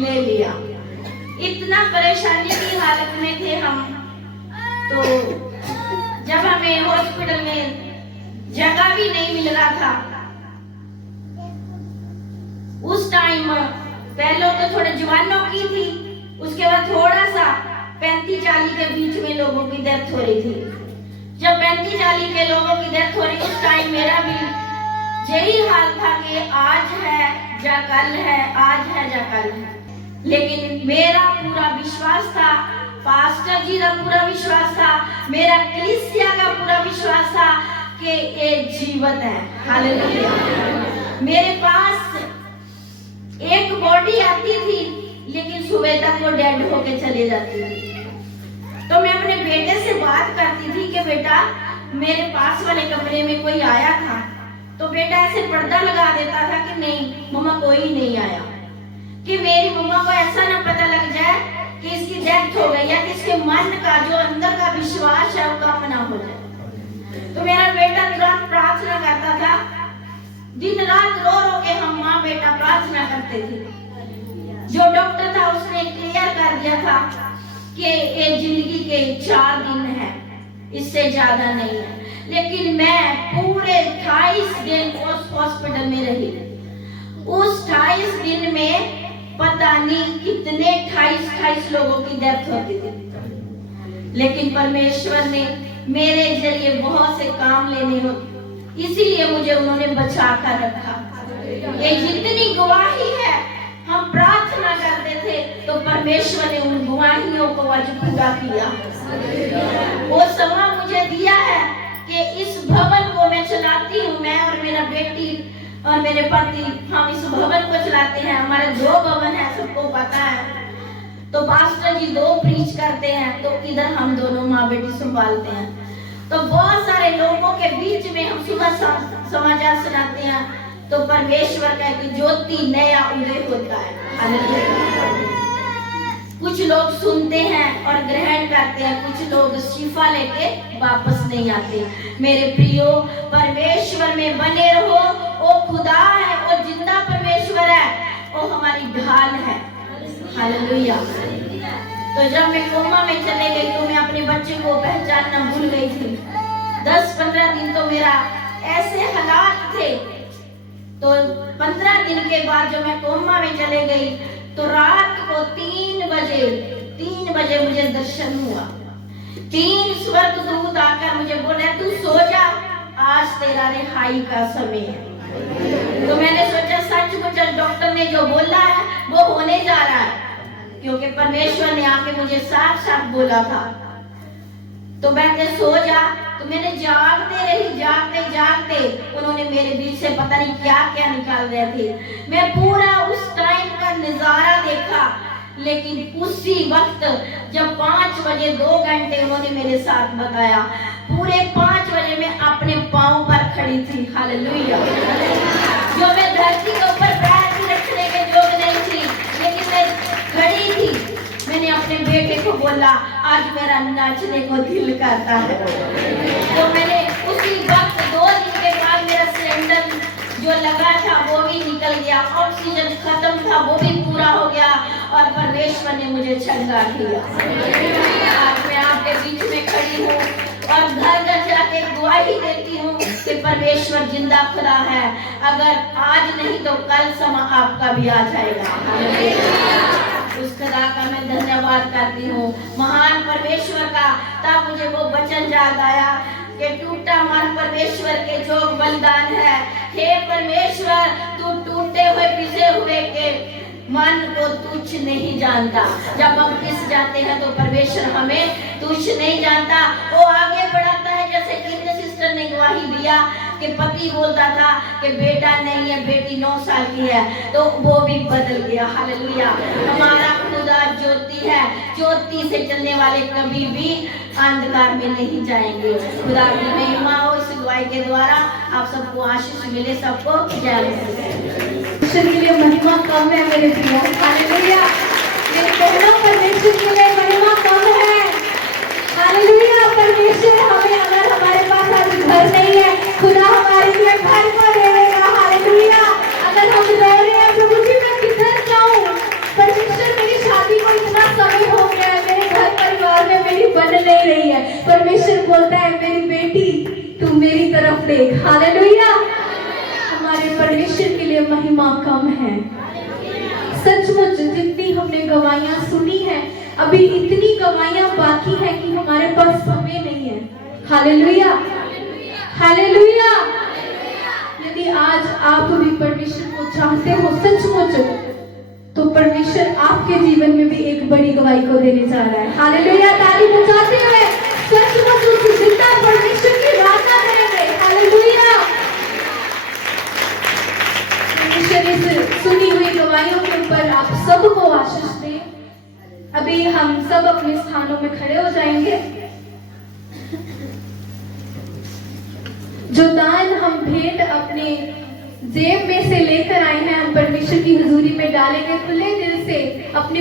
ले लिया। इतना परेशानी की हालत में थे हम। तो जब हमें हॉस्पिटल में जगह भी नहीं मिल रहा था, उस टाइम पहले तो थोड़े जवानों की थी, उसके बाद थोड़ा सा 35-40 के बीच में लोगों की डेथ हो रही थी। जब 35-40 के लोगों की डेथ हो रही, उस टाइम मेरा भी यही हाल था कि आज है या कल है, आज है या कल है। लेकिन मेरा पूरा विश्वास था, पास्टर जी का पूरा विश्वास था, मेरा कलीसिया का पूरा विश्वास था कि ये जीवित है। हालेलुया। मेरे पास एक बॉडी आती थी, लेकिन सुबह तक वो डेड होके चले जाती थी। तो मैं अपने बेटे से बात करती थी कि बेटा, मेरे पास वाले कमरे में कोई आया था। तो बेटा ऐसे पर्दा लगा देता था कि नहीं मम्मा कोई नहीं आया, कि मेरी मम्मा को ऐसा ना पता लग जाए कि इसकी डेथ हो गई, या कि इसके मन का जो अंदर का विश्वास है वो कम ना हो जाए। तो मेरा बेटा तुरंत प्रार्थना करता था, दिन रात रो रो के हम माँ बेटा प्रार्थना करते थे। जो डॉक्टर था उसने क्लियर कर दिया था कि ये जिंदगी के 4 दिन है, इससे ज्यादा नहीं है। लेकिन मैं पूरे 28 दिन उस हॉस्पिटल में रही। उस 28 दिन में पता नहीं कितने 28 लोगों की डेथ होती थी, लेकिन परमेश्वर ने मेरे जरिए बहुत से काम लेने होते, इसीलिए मुझे उन्होंने बचा कर रखा। ये जितनी गवाही है, हम प्रार्थना करते थे तो परमेश्वर ने उन गवाहियों को आज पूरा किया। वो समय मुझे दिया है कि इस भवन को मैं चलाती हूँ, मैं और मेरा बेटी और मेरे पति, हम इस भवन को चलाते हैं। हमारे 2 भवन है, सबको पता है। तो पास्टर जी 2 प्रीच करते हैं, तो इधर हम दोनों माँ बेटी संभालते हैं। तो बहुत सारे लोगों के बीच में हम सुबह समाचार सुनाते हैं, तो परमेश्वर का कि ज्योति नया उदय होता है। कुछ लोग सुनते हैं और ग्रहण करते हैं, कुछ लोग शिफा लेके वापस नहीं आते। मेरे प्रियो, परमेश्वर में बने रहो। वो खुदा है, वो जिंदा परमेश्वर है, वो हमारी ढाल है। हालेलुया। तो जब मैं कोमा में चले गई तो मैं अपने बच्चे को पहचानना भूल गई थी। 10-15 दिन तो मेरा ऐसे हालात थे। तो 15 दिन के बाद जब मैं कोमा में चले गई तो रात को 3 बजे मुझे दर्शन हुआ। 3 स्वर्गदूत आकर मुझे बोले, तू सो जा, आज तेरा रिहाई का समय है। तो मैंने सोचा सचमुच डॉक्टर ने जो बोला है वो होने जा रहा है, क्योंकि परमेश्वर ने आके मुझे साफ साफ बोला था। तो मैंने सो जा, तो मैंने जागते रही, जागते उन्होंने मेरे बीच से पता नहीं क्या क्या निकाल रहे थे। मैं पूरा उस टाइम का नजारा देखा, लेकिन उसी वक्त जब 5 बजे 2 घंटे उन्होंने मेरे साथ बताया, पूरे 5 बजे मैं अपने पांव पर खड़ी थी। हालेलुया। जो मैं धरती के ऊपर पैर भी रखने के योग नहीं थी, लेकिन मैं खड़ी थी। मैंने अपने बेटे को बोला, आज मेरा नाचने को दिल करता है। तो मैंने उसी वक्त 2 दिन के बाद मेरा सिलेंडर जो लगा था वो भी निकल गया, ऑक्सीजन खत्म था वो भी पूरा हो गया, और परमेश्वर ने मुझे चंगा किया। आज मैं आपके बीच में खड़ी हूँ और घर घर जाके गवाही देती हूँ कि परमेश्वर जिंदा खुदा है। अगर आज नहीं तो कल समय आपका भी आ जाएगा। उस खुदा का मैं धन्यवाद करती हूँ, महान परमेश्वर का। तब मुझे वो वचन याद आया कि टूटा मन परमेश्वर के जोग बलिदान है। हे परमेश्वर, तू टूटे हुए पिसे हुए के मन को तुच्छ नहीं जानता। जब हम पिस जाते हैं तो परमेश्वर हमें तुच्छ नहीं जानता, वो आगे बढ़ाता है। जैसे किन्ने सिस्टर ने गवाही दिया कि पति बोलता था कि बेटा नहीं है, बेटी 9 साल की है, तो वो भी बदल गया। हालेलुया। हमारा खुदा ज्योति है, ज्योति से चलने वाले कभी भी अंधकार में नहीं जाएंगे। खुदा की महिमा हो इस गवाही के द्वारा। आप सबको आशीष मिले, सबको जय मसीह। के लिए महिमा कम है मेरे प्रियो। हालेलुया। मेरे कहना परमेश्वर के लिए महिमा कम है। हालेलुया। परमेश्वर हमें, अगर हमारे पास आज घर नहीं है, खुदा हमारे लिए घर को देगा। हालेलुया। अगर हम रह रहे हैं प्रभु जी, मैं किधर जाऊं, परमेश्वर रही है। परमेश्वर बोलता है मेरी बेटी तू मेरी तरफ देख। हालेलुया। हमारे परमेश्वर के लिए महिमा कम है। सचमुच जितनी हमने गवाहियां सुनी है, अभी इतनी गवाहियां बाकी है कि हमारे पास समय नहीं है। Hallelujah, hallelujah. यदि आज आप भी परमेश्वर को चाहते हो सचमुच, तो परमेश्वर आपके जीवन में भी एक बड़ी गवाही को देने जा रहा है। हालेलुया। ताली बजाते हुए सचमुच उस जिंदा परमेश्वर की आराधना करेंगे। हालेलुया। परमेश्वर इस सुनी हुई गवाहियों के ऊपर आप सबको आशीष दे। अभी हम सब अपने स्थानों में खड़े हो जाएंगे। जो दान हम भेंट अपने जेब में से लेकर आए हैं, हम परमेश्वर की हुजूरी में डालेंगे खुले दिल से अपनी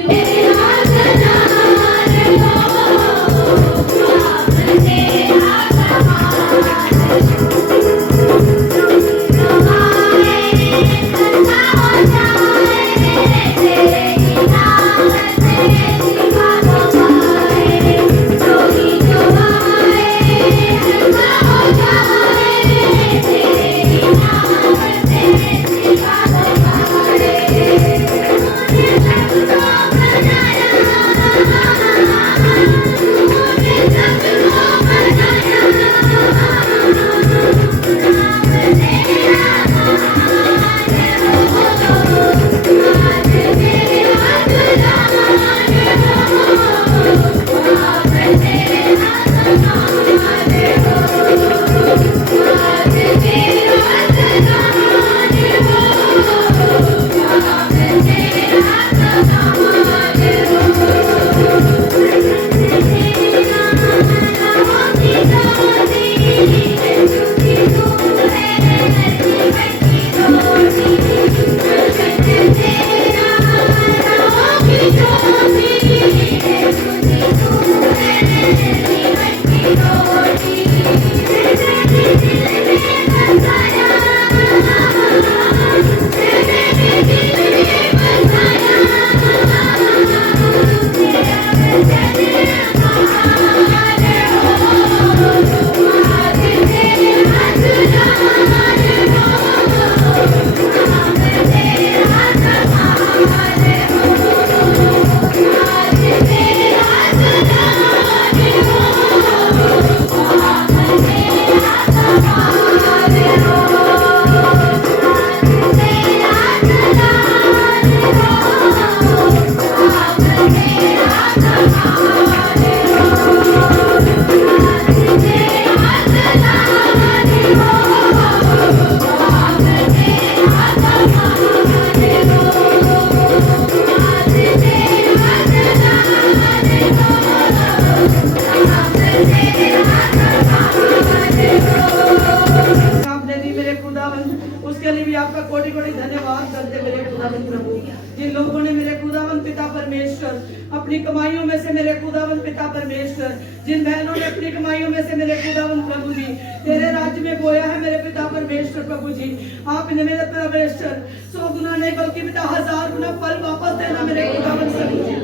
अपनी कमाइयों में से मेरे खुदावन पिता परमेश्वर, जिन बहनों ने अपनी कमाइयों में से मेरे खुदावन प्रभु जी तेरे राज्य में बोया है मेरे पिता परमेश्वर प्रभु जी, आपने मेरे परमेश्वर 100 गुना नहीं बल्कि पिता 1000 गुना फल वापस देना मेरे खुदावन प्रभु जी।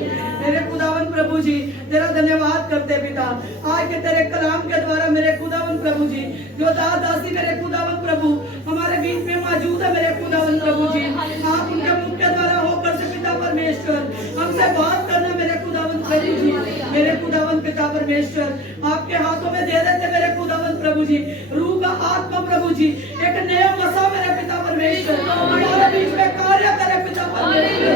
मेरे खुदावन प्रभु जी तेरा धन्यवाद करते पिता, आज के तेरे कलाम के द्वारा मेरे खुदावन प्रभु जी जो दासी मेरे खुदावन प्रभु हमारे बीच में मौजूद है मेरे खुदावन प्रभु जी, आप उनके मुख के द्वारा होकर से पिता परमेश्वर हमसे बात करना मेरे खुदावन प्रभु जी। मेरे खुदावन पिता परमेश्वर आपके हाथों में दे देते मेरे खुदावन प्रभु जी, रूह का आत्मा प्रभु जी एक नया मसा मेरे पिता परमेश्वर हमारे बीच में कार्य करे पिता परमेश्वर,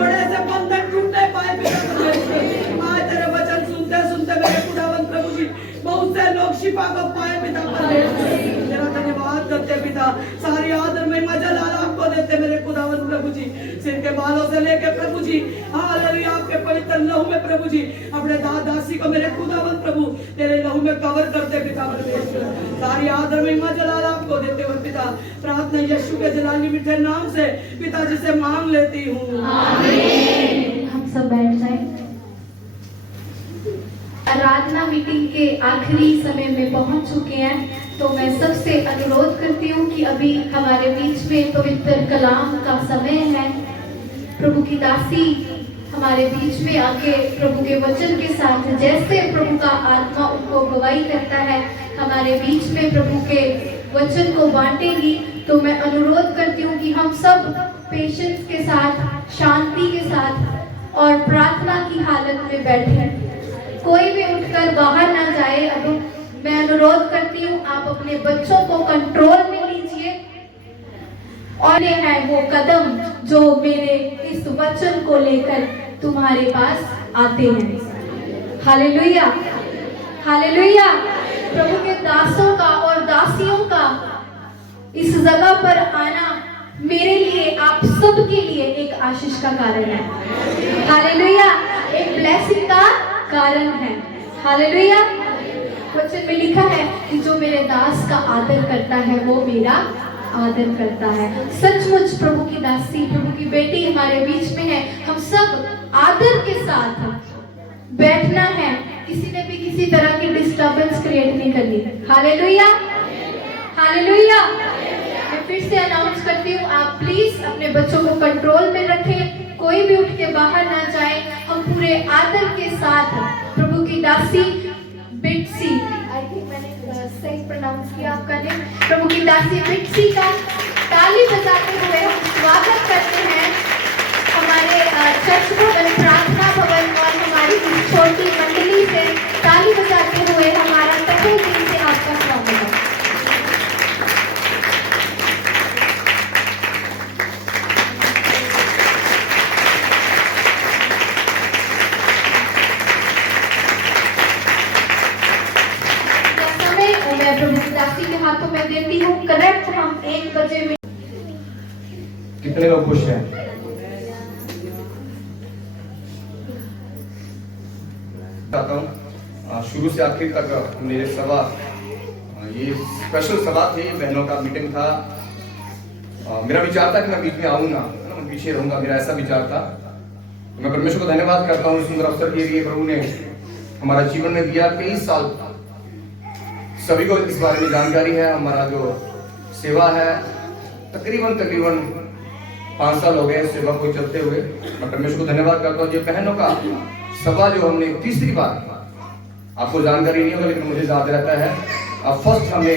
बड़े से बंधन टूट नहीं पाए पिता परमेश्वर। आज तेरे वचन सुनते सुनते मेरे खुदावन प्रभु जी बहुत से लोग शिफा को पाए पिता परमेश्वर, तेरा धन्यवाद करते पिता, सारी आदर में मजा आपको देते मेरे खुदावन प्रभु जी, सिर के बालों से लेके प्रभु जी हालेलुया आपके पवित्र लहू में प्रभु जी अपने दासी को मेरे खुदावन प्रभु तेरे लहू में कवर करते पिता परमेश्वर, सारी आदर में मजा आपको देते हुए पिता, प्रार्थना यीशु के जलाली मीठे नाम से पिताजी से मांग लेती हूँ, आमीन। हम सब बैठ जाएं। आराधना मीटिंग के आखिरी समय में पहुंच चुके हैं, तो मैं सबसे अनुरोध करती हूं कि अभी हमारे बीच में पवित्र कलाम का समय है। प्रभु की दासी हमारे बीच में आके प्रभु के वचन के साथ जैसे प्रभु का आत्मा उनको गवाही करता है हमारे बीच में प्रभु के वचन को बांटेगी, तो मैं अनुरोध करती हूँ कि हम सब पेशेंस के साथ, शांति के साथ और प्रार्थना की हालत में बैठे। कोई भी उठकर बाहर ना जाए। अब मैं अनुरोध करती हूँ आप अपने बच्चों को कंट्रोल में लीजिए और ये है वो कदम जो मेरे इस वचन को लेकर तुम्हारे पास आते हैं। Hallelujah, hallelujah. प्रभु के दासों का और दासियों का इस जगह पर आना मेरे लिए, आप सब के लिए एक आशीष का कारण है। हालेलुया, एक ब्लेसिंग का कारण है। हालेलुया। वचन में लिखा है कि जो मेरे दास का आदर करता है वो मेरा आदर करता है। सचमुच प्रभु की दासी, प्रभु की बेटी हमारे बीच में है। हम सब आदर के साथ बैठना है, किसी ने भी किसी तरह की डिस्टर्बेंस क्रिएट नहीं करनी। Hallelujah, hallelujah. मैं फिर से अनाउंस करती हूँ, आप प्लीज अपने बच्चों को कंट्रोल में रखें, कोई भी उठ के बाहर ना जाए। हम पूरे आदर के साथ प्रभु की दासी बिट्सी, आई थिंक मैंने सही प्रोनाउंस किया आपका नेम, प्रभु की दासी बिट्सी का ताली बजाते हुए हम स्वागत करते हैं हमारे चर्च भवन, प्रार्थना भवन और हमारी इस छोटी मंडली से ताली बजाते हुए हमारा तहे दिल से आपका स्वागत है। मैं प्रभु की दासी के हाथों में देती हूँ। करेक्ट, हम 1 बजे में। कितने लोग खुश हैं? चाहता हूँ शुरू से आखिर तक मेरे सभा, ये स्पेशल सभा थी, बहनों का मीटिंग था। मेरा विचार था कि मैं बीच में आऊंगा, मैं पीछे रहूंगा, मेरा ऐसा विचार था। मैं परमेश्वर को धन्यवाद करता हूँ सुंदर अवसर के लिए प्रभु ने हमारा जीवन में दिया। 23 साल सभी को इस बारे में जानकारी है। हमारा जो सेवा है तकरीबन 5 साल हो गए सेवा को चलते हुए। मैं परमेश्वर को धन्यवाद करता हूँ। ये बहनों का सभा जो हमने तीसरी बार, आपको जानकारी नहीं होगा लेकिन मुझे याद रहता है, फर्स्ट हमने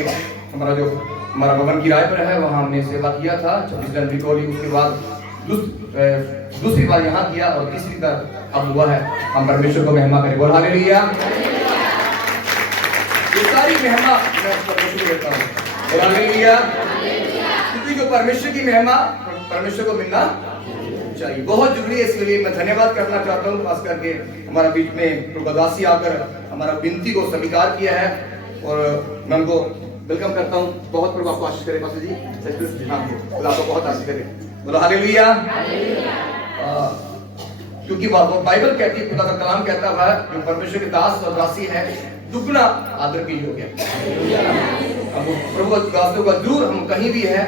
हमारा भवन किराए पर है, वहाँ हमने सेवा किया था 26 जनवरी को। उसके बाद दूसरी बार यहाँ किया और तीसरी बार अब हुआ है। हम परमेश्वर को महिमा करें, बोल हालेलुया। ये सारी महिमा मैं परमेश्वर को देता हूँ, बोल हालेलुया। क्योंकि जो परमेश्वर की महिमा परमेश्वर को मिलना चाहिए, बहुत जरूरी है। इसके लिए मैं धन्यवाद करना चाहता हूँ, खास करके हमारा बीच में प्रभु दासी आकर हमारा विनती को स्वीकार किया है और मैं उनको वेलकम करता हूँ। बहुत प्रभु आपको आशीष करे पास्टर जी, आपको बहुत आशीष करे, बोलो हालेलुया। क्योंकि बाइबल कहती है, खुदा का कलाम कहता है, जो परमेश्वर के दास और दासी है दुगना आदर की योग्य है। अब प्रभु दासों का जरूर, हम कहीं भी है,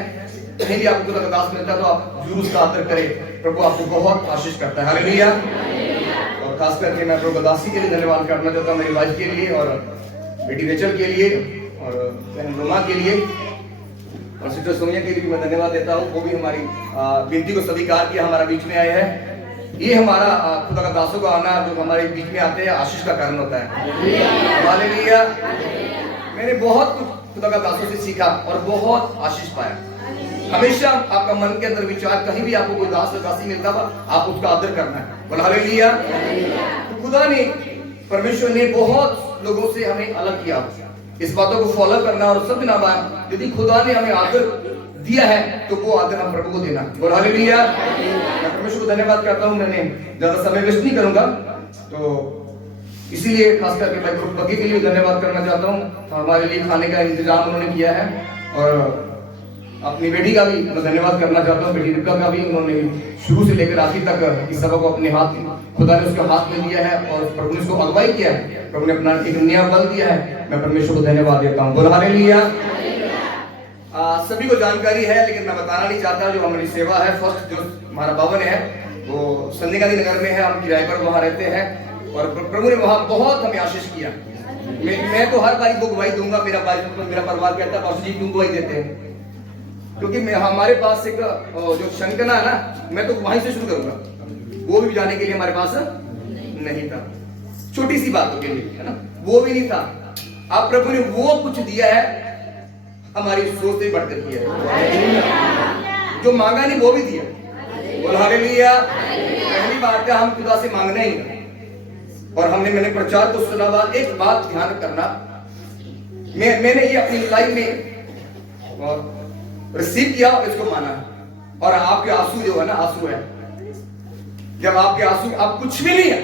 कहीं भी आपको खुदा का दास मिलता है तो आप जरूर उसका आदर करें। प्रभु आपको बहुत आशीष करता है, हालेलुया। और खास करके मैं प्रभु दासी के लिए धन्यवाद करना चाहता हूँ, मेरी वाइफ के लिए और बेटी रेचल के लिए और बहन रोमा के लिए और सिस्टर सोनिया के लिए भी मैं धन्यवाद देता हूँ। वो भी हमारी विनती को स्वीकार किया, हमारा बीच में आए हैं। ये हमारा खुदा का दासों का आना जो हमारे बीच में आते हैं आशीष का कारण होता है, हालेलुया। मैंने बहुत कुछ खुदा का दासों से सीखा और बहुत आशीष पाया। हमेशा आपका मन के अंदर विचार, कहीं भी आपको कोई दास या दासी मिलता है आप उसका आदर करना है, बोल हालेलुया। खुदा ने, परमेश्वर ने बहुत लोगों से हमें अलग किया। इस बातों को फॉलो करना और समझना, यदि खुदा ने हमें आदर दिया है तो वो आदर हम प्रभु को देना, बोल हालेलुया। मैं परमेश्वर को धन्यवाद करता हूँ। मैंने ज्यादा समय वेस्ट नहीं करूंगा, तो इसीलिए खास करके मैं ग्रुप बग्गी के लिए धन्यवाद करना चाहता हूँ। हमारे लिए खाने का इंतजाम उन्होंने किया है और अपनी बेटी का भी मैं धन्यवाद करना चाहता हूँ। बेटी रिबका का भी, उन्होंने शुरू से लेकर आखिर तक इस सभा को अपने हाथ, खुदा ने उसके हाथ में दिया है और प्रभु ने उसको अगुवाई किया है। प्रभु ने अपना एक नया बल दिया है। मैं परमेश्वर को धन्यवाद देता हूँ, बोल हालेलुया। सभी को जानकारी है लेकिन मैं बताना नहीं चाहता। जो हमारी सेवा है, फर्स्ट जो हमारा भवन है वो संजय गांधी नगर में है, हम किराए पर वहाँ रहते हैं और प्रभु ने वहाँ बहुत हमें आशीष किया। मैं तो हर बारी को गवाही दूंगा। मेरा परिवार कहता है पास्टर जी क्यों गवाही देते हैं, क्योंकि हमारे पास एक जो शंकना है ना, मैं तो वहीं से शुरू करूंगा। वो भी जाने के लिए हमारे पास नहीं था, छोटी सी बातों के लिए, है ना, वो भी नहीं था। आप प्रभु ने वो कुछ दिया है, हमारी सोच से बढ़कर किया है। जो मांगा नहीं वो भी दिया। बोल हालेलुया। पहली बात है, हम खुदा से मांगना ही नहीं। और मैंने प्रचार को सुना हुआ, एक बात ध्यान करना, मैंने ये अपनी लाइफ में रिसीव किया और इसको माना है। और आपके आंसू जो है ना, आंसू है, जब आपके आंसू, आप कुछ भी नहीं है,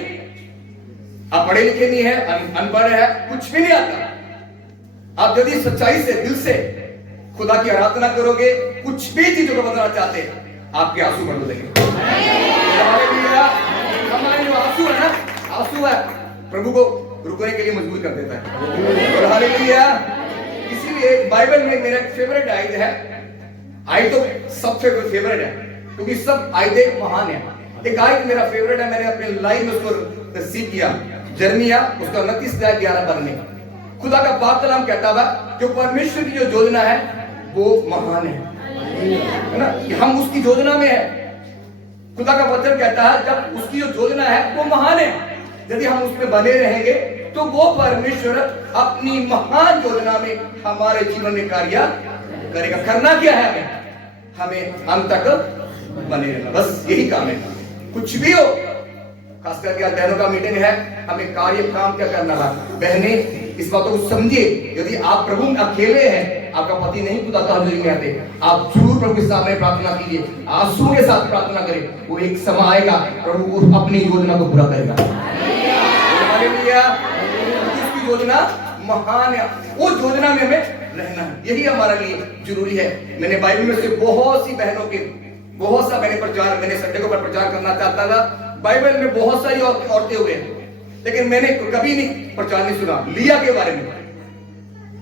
आप पढ़े लिखे नहीं है, अनपढ़ है, कुछ भी नहीं आता, आप यदि सच्चाई से, दिल से खुदा की आराधना करोगे, कुछ भी चीजों को बदलना चाहते हैं, आपके आंसू बदल देंगे। हमारे जो आंसू है ना, आंसू है, प्रभु को रुकने के लिए मजबूर कर देता है। और हालेलुया। इसीलिए बाइबल में मेरा फेवरेट आयत है, आयत तो सबसे फेवरेट है, क्योंकि सब आयतें महान है। एक आयत मेरा फेवरेट है, मैंने अपनी लाइफ में उसको रिसीव किया, यिर्मयाह उसका 29 अध्याय 11 पद में खुदा का पाक कलाम कहता हुआ कि परमेश्वर की जो योजना है वो महान है ना, कि हम उसकी योजना में है। खुदा का वचन कहता है जब उसकी जो योजना है वो महान है, यदि हम उसमें बने रहेंगे तो वो परमेश्वर अपनी महान योजना में हमारे जीवन में कार्य करेगा। करना क्या है? हमें अंत तक बने रहना, बस यही काम है। कुछ भी हो, खास करके आज बहनों का मीटिंग है, हमें कार्य काम क्या करना है। बहने इस बातों को समझिए, यदि आप प्रभु में अकेले हैं, आपका पति नहीं खुदा की हजूरी में आते, आप जरूर प्रभु के सामने प्रार्थना कीजिए, आंसू के साथ प्रार्थना करें। वो एक समय आएगा, प्रभु अपनी योजना को पूरा करेगा। हालेलुया। उसकी योजना महान है, वो योजना में हमें रहना है, यही हमारे लिए जरूरी है। मैंने बाइबल में से बहुत सी बहनों के बहुत सा मैंने संडे को प्रचार करना चाहता था। बाइबल में बहुत सारी औरतें हुए, लेकिन मैंने कभी नहीं प्रचार नहीं सुना लिया के बारे में।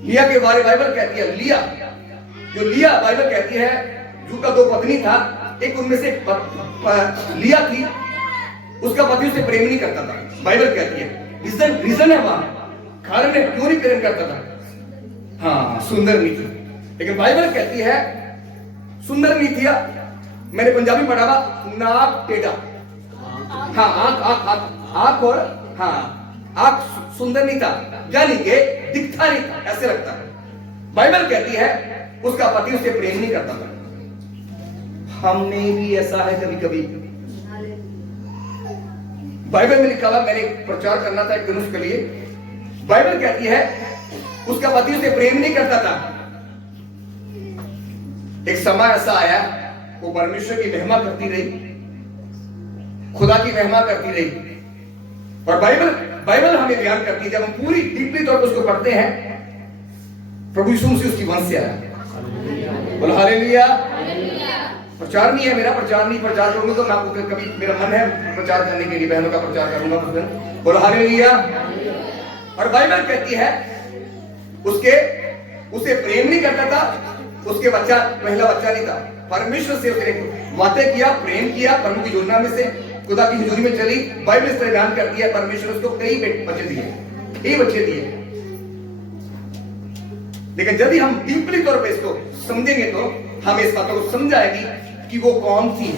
लिया के बारे बाइबल कहती है, लिया बाइबल कहती है, जू का 2 पत्नी था, एक उनमें से लिया थी, उसका पति उससे प्रेम नहीं करता था। बाइबल कहती है रीजन है वहां, कारण है क्यों नहीं प्रेम करता था। हाँ, सुंदर नहीं थी, लेकिन बाइबल कहती है सुंदर नहीं थी। मैंने पंजाबी पढ़ा हुआ, नाक टेढ़ा, हाँ आंख और हाँ आंख सुंदर नहीं था, यानी कि दिखता नहीं था, ऐसे लगता है। बाइबल कहती है उसका पति उससे प्रेम नहीं करता था। हमने भी ऐसा है कभी कभी, बाइबल में लिखा हुआ, मैंने प्रचार करना था एक दिन उसके लिए। बाइबल कहती है उसका पति उसे प्रेम नहीं करता था। एक समय ऐसा आया, वो परमेश्वर की महिमा करती रही, खुदा की महिमा करती रही। और बाइबल हमें बयान करती है, जब हम पूरी डीपली तौर पर उसको पढ़ते हैं, प्रभु यीशु मसीह उसकी वंश से आया। बोलो हालेलुया। प्रचार नहीं है मेरा, प्रचार नहीं, प्रचार करूंगा तो मैं आपको कभी, मेरा मन है प्रचार करने के लिए, बहनों का प्रचार करूंगा उस दिन। बोलो हालेलुया। और बाइबल कहती है उसे प्रेम नहीं करता था, उसके पहला बच्चा नहीं था। परमेश्वर से उसने बातें किया, प्रेम किया, प्रभु की योजना में से खुदा की हुजूरी में चली। बाइबल इस तरह बयान करती है, परमेश्वर उसको कई बच्चे दिए। लेकिन यदि हम डीपली तौर पे इसको समझेंगे तो हमें इस बातों को समझ आएगी कि वो कौन थी।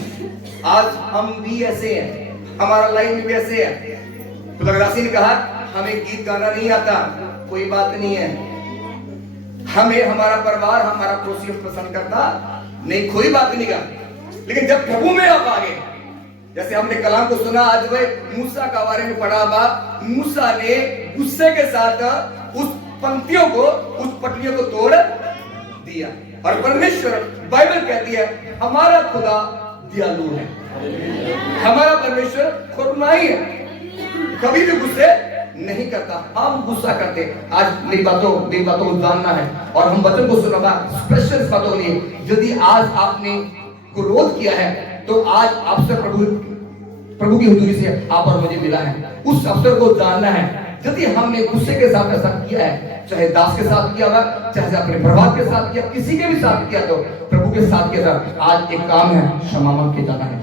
आज हम भी ऐसे हैं, हमारा लाइफ भी ऐसे है। खुदावंद ने कहा हमें गीत गाना नहीं आता, कोई बात नहीं है, हमें हमारा परिवार, हमारा पड़ोसी पसंद करता नहीं, कोई बात नहीं का। लेकिन जब प्रभु में आप आ गए, जैसे हमने कलाम को सुना आज, वह मूसा का बारे में पढ़ा हुआ, मूसा ने गुस्से के साथ उस पंक्तियों को, उस पटलियों को तोड़ दिया। और परमेश्वर, बाइबल कहती है हमारा खुदा दयालु है, हमारा परमेश्वर करुणाई है, कभी भी गुस्से नहीं करता। हम गुस्सा करते। आज मेरी बातों को जानना है और हम वचन को सुना स्पेशल बातों के लिए। यदि आज आपने क्रोध किया है तो आज आपसे प्रभु की हुजूरी से आप और मुझे मिला है, उस अवसर को जानना है। यदि हमने गुस्से के साथ ऐसा किया है, चाहे दास के साथ किया हुआ, चाहे अपने परिवार के साथ किया, किसी के भी साथ किया, तो प्रभु के साथ किया, आज एक काम है, क्षमा मांग के जाना है।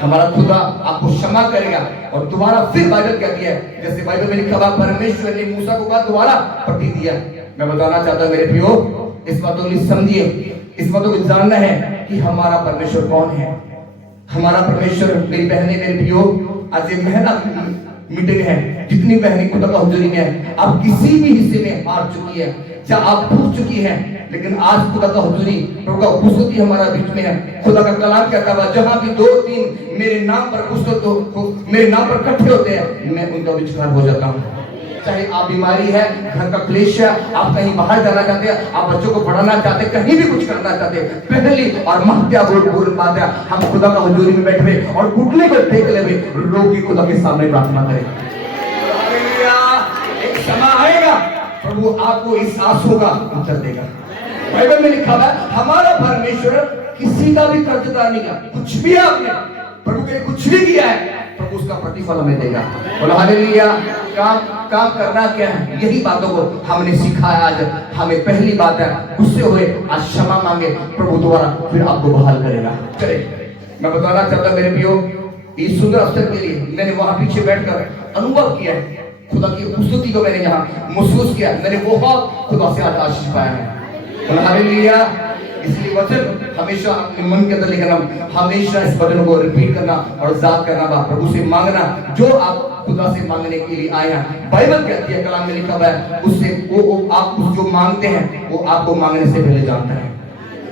हमारा खुदा आपको क्षमा करेगा। और दोबारा फिर बाइबल कहती है, जैसे बाइबल में लिखा हुआ, परमेश्वर ने मूसा को कहा दोबारा पट्टी दिया। मैं बताना चाहता हूं मेरे प्रियो, इस बात को समझिए, इस बातों को जानना है कि हमारा परमेश्वर कौन है। हमारा परमेश्वर, मेरी बहनें, मेरे भाइयों, आज ये महिला मीटिंग है, जितनी बहनें खुदा का हुजूरी में है, आप किसी भी हिस्से में हार चुकी है या आप टूट चुकी है, लेकिन आज खुदा का हुजूरी, प्रभु का उपस्थिति हमारा बीच में है। खुदा का कलाम कहता है, जहां भी 2-3 मेरे नाम पर उपस्थित मेरे नाम पर इकट्ठे होते हैं, मैं उनका विचार हो जाता हूँ। चाहे आप बीमारी है, घर का क्लेश है, आप कहीं बाहर जाना चाहते हैं, आप बच्चों को पढ़ाना चाहते हैं, कहीं भी कुछ करना चाहते हैं, पहली और महत्वपूर्ण बात है, हम खुदा का हुजूरी में बैठे और घुटने को टेक ले रोगी खुदा के सामने प्रार्थना करें। एक समय आएगा प्रभु आपको इस आंसू का उत्तर देगा। बाइबल में लिखा है, हमारा परमेश्वर किसी का भी कर्जदार नहीं है। कुछ भी आपने प्रभु के लिए कुछ भी किया है, प्रभु उसका प्रतिफल हमें देगा। बोलो हालेलुया। काम करना क्या है, यही बातों को हमने सीखा है। आज हमें पहली बात है, गुस्से हुए आज क्षमा मांगे, प्रभु दोबारा फिर आपको बहाल करेगा। चले, मैं बताना चाहता मेरे भाइयों, इस सुंदर अवसर के लिए मैंने वहां पीछे बैठकर अनुभव किया है, खुदा की उपस्थिति को मैंने यहाँ महसूस किया, मैंने बहुत खुदा से आज आशीष पाया है। बोलो हालेलुया। इसलिए वचन हमेशा अपने मन के अंदर लेकर हमेशा इस वचन को रिपीट करना और याद करना, प्रभु से मांगना जो आप खुदा से मांगने के लिए आए हैं। बाइबल कहती है, कलाम में लिखा हुआ है, उससे वो आप जो मांगते हैं वो आपको मांगने से पहले जानता है।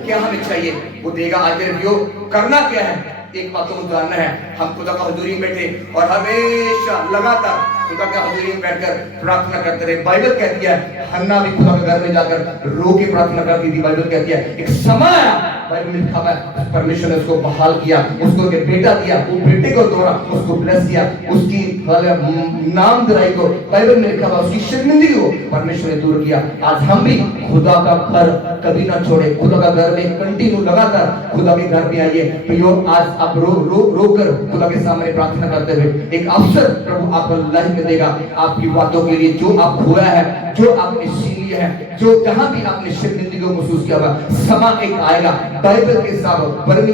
क्या हमें चाहिए वो देगा। आज मेरे भाइयों, करना क्या है, एक बात को जानना है, हम खुदा का हुजूरी में बैठे और हमेशा लगातार खुदा के हुजूरी में बैठकर प्रार्थना करते रहे। बाइबल कहती है, हन्ना भी खुदा के घर में जाकर रो के प्रार्थना करती थी। बाइबल कहती है, एक समय आया, बाइबल में लिखा है, परमेश्वर ने उसको बहाल किया, उसको एक बेटा दिया, वो बेटे को तोड़ा, उसको ब्लेस किया, उसकी नाम दिलाई को, बाइबल में लिखा हुआ उसकी शर्मिंदगी को परमेश्वर ने दूर किया। आज हम भी खुदा का घर कभी ना छोड़े, खुदा का घर में कंटिन्यू लगातार खुदा के घर में आइए। तो आज आप रो कर खुदा के सामने प्रार्थना करते हुए एक अवसर प्रभु आपको लाइफ में देगा, आपकी बातों के लिए, जो आप खोया है, जो आपने सीख लिया है, जो जहां भी आपने शर्मिंदगी को महसूस किया होगा, समय एक आएगा। बाइबल के साथ बाइबल में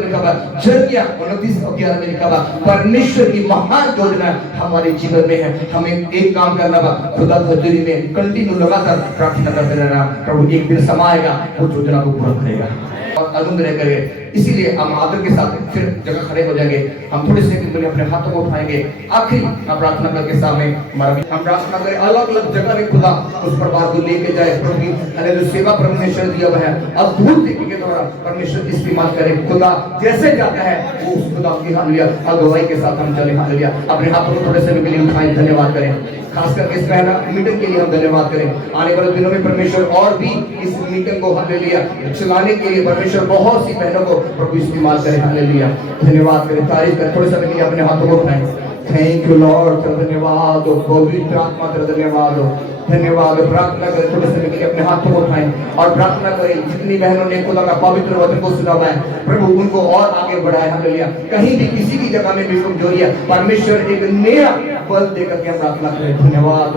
लिखा हुआ, यिर्मयाह 29:11 में लिखा हुआ, परमेश्वर की महान योजना हमारे जीवन में है। हमें एक काम करना होगा, खुदा की हुजूरी में कंटिन्यू लगातार प्रार्थना करते रहना। प्रभु एक दिन समय आएगा, वो योजना को पूरा करेगा और अनुग्रह करेगा। इसीलिए हम आदर के साथ फिर जगह खड़े हो जाएंगे, हम थोड़ी सेकंड के लिए अपने हाथों को उठाएंगे, आखिरी हम प्रार्थना करके सामने हम प्रार्थना करें। अलग अलग जगह में खुदा उस परिवार को लेके जाए। प्रभु हमें जो सेवा परमेश्वर दिया हुआ है, अद्भुत तरीके के द्वारा परमेश्वर इस्तेमाल करे। खुदा जैसे जाता है वो उस खुदा की हालेलुया अगुवाई के साथ हम चले। हालेलुया। अपने हाथों को थोड़े से के लिए उठाएं, धन्यवाद करें। खास करके इस मीटिंग के लिए हम धन्यवाद करें। आने वाले दिनों में परमेश्वर और भी इस मीटिंग को हालेलुया चलाने के लिए परमेश्वर बहुत सी बहनों को प्रभु इस्तेमाल करें। हालेलुया। धन्यवाद करें, तारीफ करें। थोड़े समय के लिए अपने हाथों को उठाएं। थैंक यू लॉर्ड, धन्यवाद हो पवित्र आत्मा, धन्यवाद हो, धन्यवाद। प्रार्थना करें, थोड़े समय के लिए अपने हाथों को उठाएं और प्रार्थना करें। जितनी बहनों ने खुदा का पवित्र वचन को सुना हुआ है, प्रभु उनको और आगे बढ़ाए। हालेलुया। कहीं भी किसी भी जगह में भी कमजोरी है, परमेश्वर एक नया बल देकर के हम प्रार्थना करें। धन्यवाद।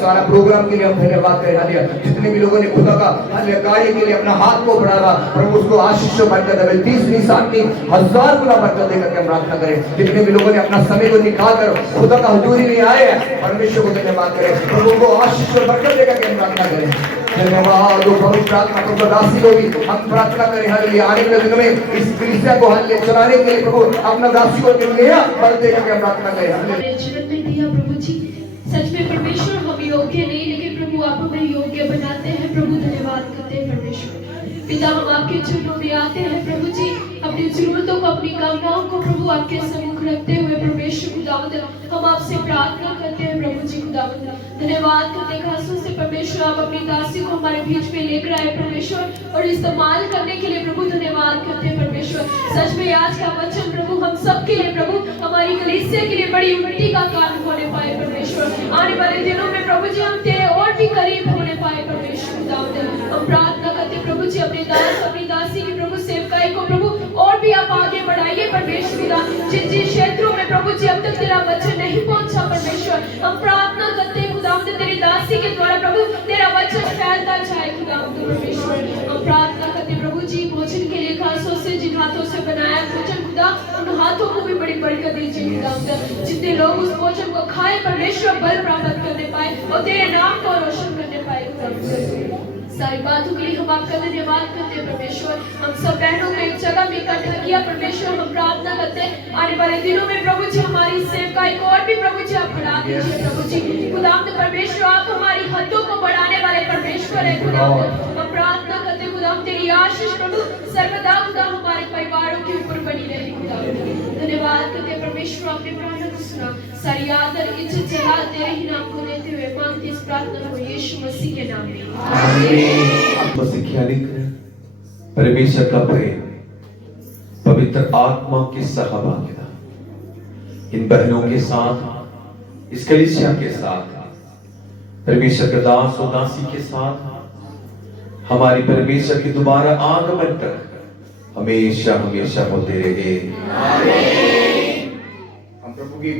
सारा प्रोग्राम के लिए हम धन्यवाद करें। हालेलुया। जितने भी लोगों ने खुदा का कार्य के लिए अपना हाथ को बढ़ावा, प्रभु उसको आशीष बरकत देवे, 30, 60, 1000 गुना बरकत देकर के हम प्रार्थना करें। जितने भी लोगों ने अपना समय को निकाल कर खुदा का हुजूरी में आए हैं, परमेश्वर को धन्यवाद करें। प्रभु को आशीष बरकत देकर के हम प्रार्थना करें। धन्यवाद। पवित्र आत्मा को दासी को भी हम प्रार्थना करें। हालेलुया। आने वाले दिनों में इस कलीसिया को हालेलुया चलाने के लिए प्रभु अपना दासी को नया बल देकर के हम प्रार्थना करें। हमें जीवन में दिया प्रभु जी, सच में परमेश्वर हम योग्य नहीं, लेकिन प्रभु आप हमें योग्य बनाते हैं। प्रभु धन्यवाद करते हैं परमेश्वर। पिता, हम आपके चरणों में आते हैं प्रभु जी, अपनी जरूरतों को, अपनी कामनाओं को प्रभु आपके सम्मुख रखते हुए परमेश्वर खुदावंद हम आपसे प्रार्थना करते हैं प्रभु जी खुदावंद। धन्यवाद करते हैं खासों से परमेश्वर, आप अपनी दासी को हमारे बीच में लेकर आए परमेश्वर और इस्तेमाल करने के लिए प्रभु धन्यवाद करते हैं परमेश्वर। सच में आज का वचन प्रभु हम सब के लिए, प्रभु हमारी कलीसिया के लिए बड़ी उन्नति का कारण होने पाए परमेश्वर। आने वाले दिनों में प्रभु जी हम तेरे और भी करीब होने पाए परमेश्वर खुदावंद। हम प्रार्थना करते हैं प्रभु जी, अपने दास अपनी दासी की प्रभु सेवकाई को प्रभु और भी आप आगे बढ़ाइए परमेश्वर। जिन जिन क्षेत्रों में प्रभु जी अब तक तेरा वचन नहीं पहुंचा परमेश्वर, हम प्रार्थना करते हैं खुदावंद तेरी दासी के द्वारा प्रभु तेरा वचन फैलता जाए खुदावंद परमेश्वर। हम प्रार्थना करते प्रभु जी भोजन के लिए खासों से जिन हाथों से बनाया भोजन खुदा, उन हाथों को भी बड़ी बरकत दीजिए खुदावंद। जितने लोग उस भोजन को खाए परमेश्वर बल प्राप्त करने पाए और तेरे नाम को रोशन करने पाए खुदावंद। सारी बातों के लिए हम आपका धन्यवाद करते हैं परमेश्वर। हम सब बहनों को एक जगह में इकट्ठा किया परमेश्वर, हम प्रार्थना करते हैं आने वाले दिनों में प्रभु जी हमारी सेवकाई को और भी प्रभु जी आप बढ़ा दीजिए प्रभु जी। खुदावंद परमेश्वर आप हमारी हदों को बढ़ाने वाले परमेश्वर है खुदावंद। हम प्रार्थना करते हैं खुदावंद तेरी आशीष प्रभु सर्वदा खुदा हमारे परिवारों के ऊपर बनी रहे खुदावंद। धन्यवाद करते हैं परमेश्वर, आपने प्रार्थना को सुना। सारी आदर इज्जत जला तेरे ही नाम को देते हुए मांगते इस प्रार्थना को यीशु मसीह के नाम में आमीन। मसीहियानिक परमेश्वर का प्रेम, पवित्र आत्मा की सहभागिता इन बहनों के साथ, इस कलीसिया के साथ, परमेश्वर के दास और दासी के साथ, हमारी परमेश्वर के दोबारा आगमन तक हमेशा हमेशा होते रहे। हम प्रभु की